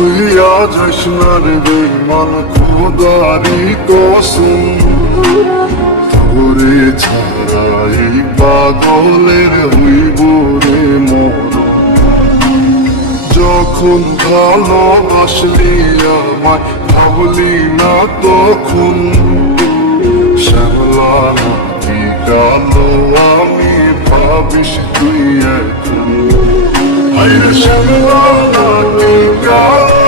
ভুলিয়া যাস না রে বেঈমান খোদারি কসম, তোরে ছাড়া এই পাগলের হইব রে মরণ। যখন ভালোবাসলি আমায় ভাবলি না তখন, শ্যামলা নাকি কালো আমি ভাবিস তুই এখন। হায়রে শ্যামলা নাকি কালো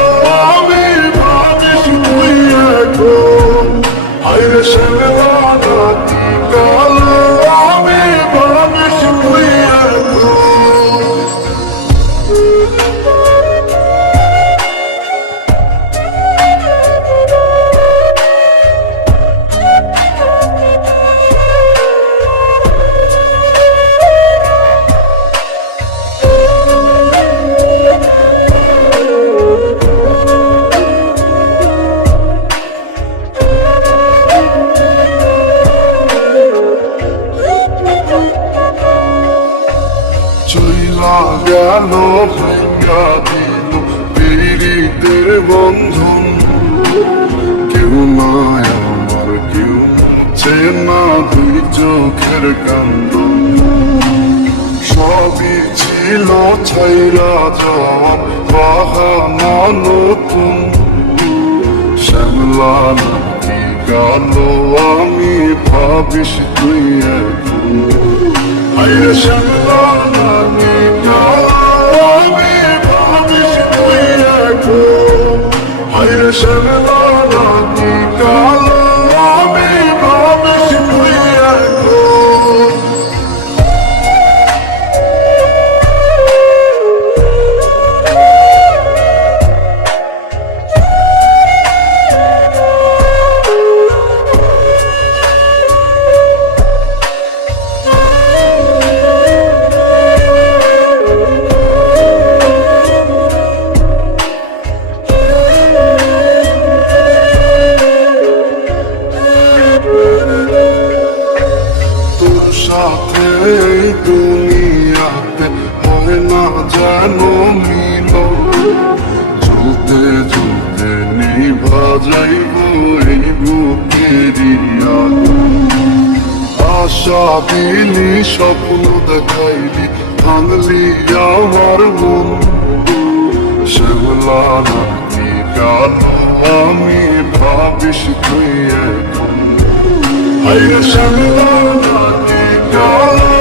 আমি ভাবিস তুই এখন। হায়রে শ্যামলা নাকি কালো আমি ভাবিস তুই এখন। চইলা গেল ভাঙ্গা দিল পীড়িতের বন্ধন, কেউ নাই আমার কেউ মুছে না দুই চোখের কান্দন। সবই ছিল ছাইরা যাওয়ার বাহানা নতুন, শ্যামলা নাকি কালো আমি ভাবিস তুই এখন। হায়রে শ্যামলা নাকি কালো আমি ভাবিস তুই এখন। হায়রে শ্যামলা নাকি কালো আমি ভাবিস তুই এখন। সাথে এই দুনিয়াতে হয় না যেন মিল, জ্বলতে জ্বলতে নিভা যাইব এই বুকেরই আগুন। আশা দিলি স্বপ্ন দেখাইলি ভাঙলি আমার মন, শ্যামলা নাকি কালো আমি ভাবিস তুই এখন। হায়রে শ্যামলা নাকি কালো